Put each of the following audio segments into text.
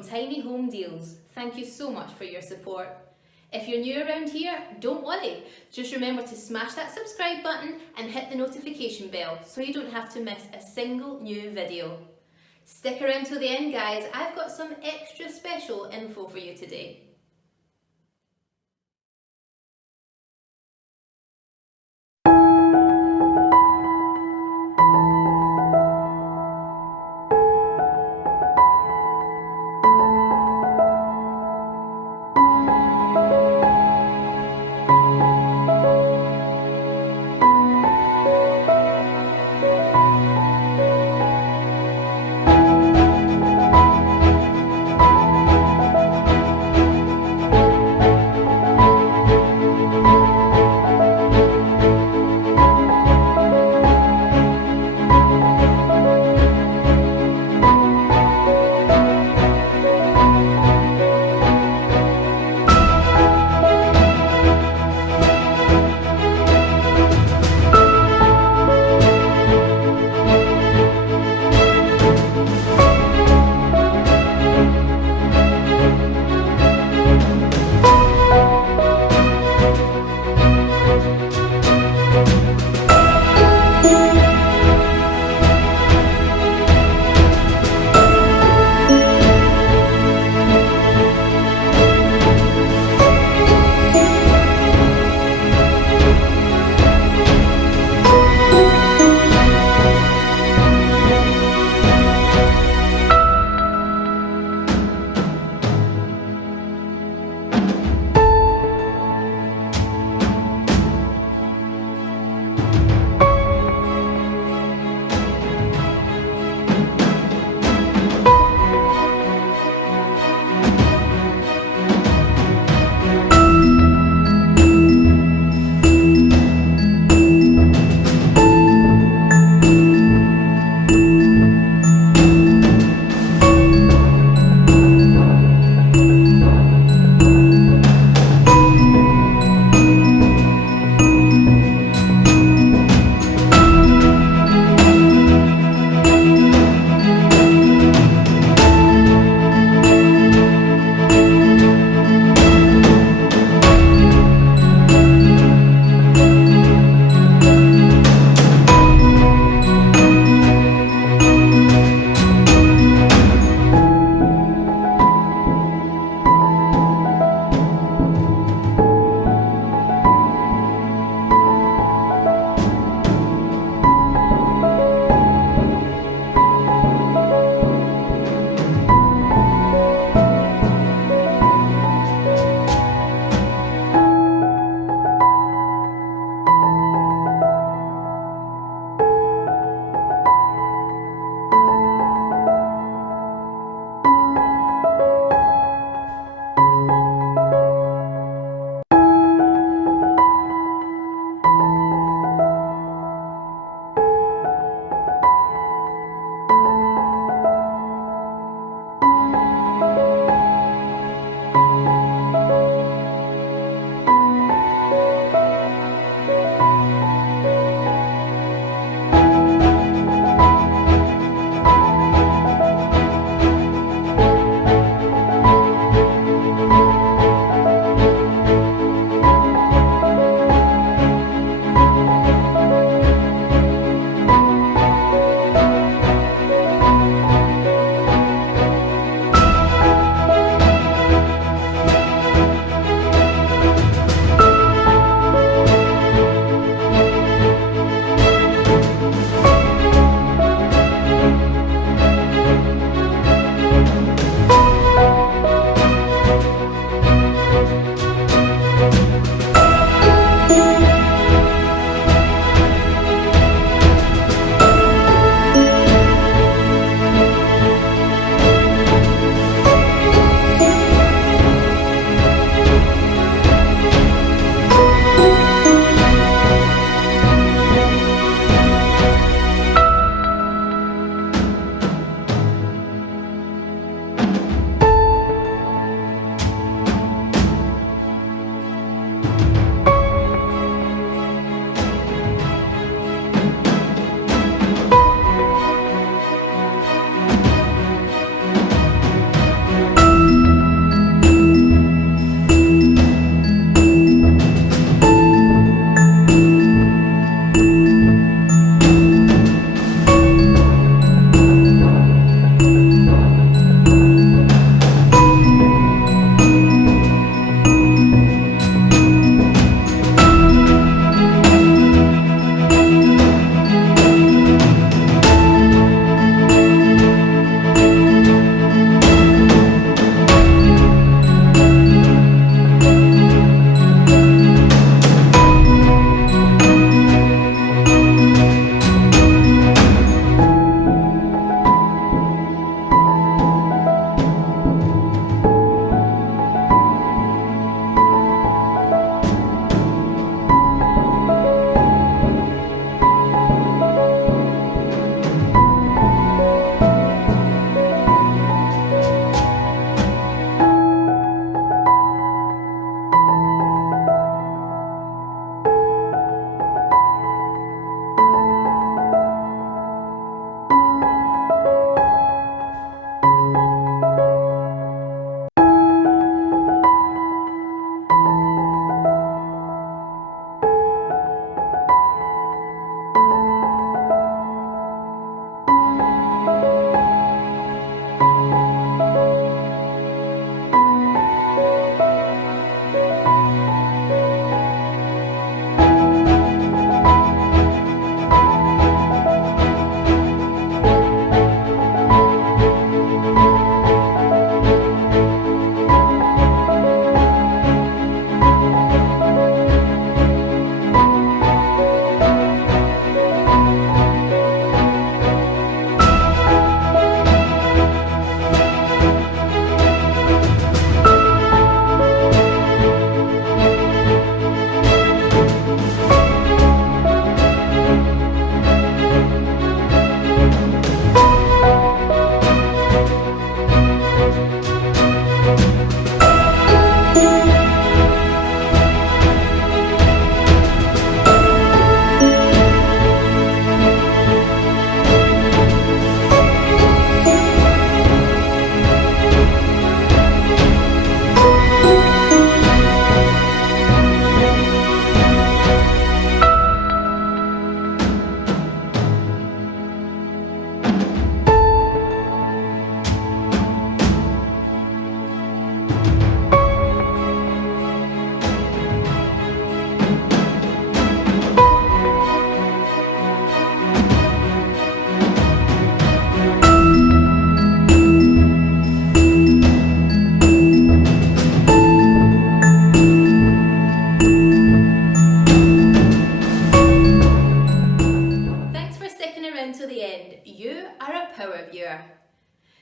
from Tiny Home Deals. Thank you so much for your support. If you're new around here, don't worry. Just remember to smash that subscribe button and hit the notification bell so you don't have to miss a single new video. Stick around till the end, guys. I've got some extra special info for you today.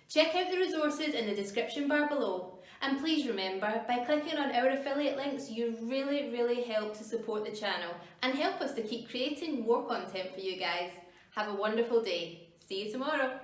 Check out the resources in the description bar below. And please remember, by clicking on our affiliate links, you really help to support the channel and help us to keep creating more content for you guys. Have a wonderful day. See you tomorrow.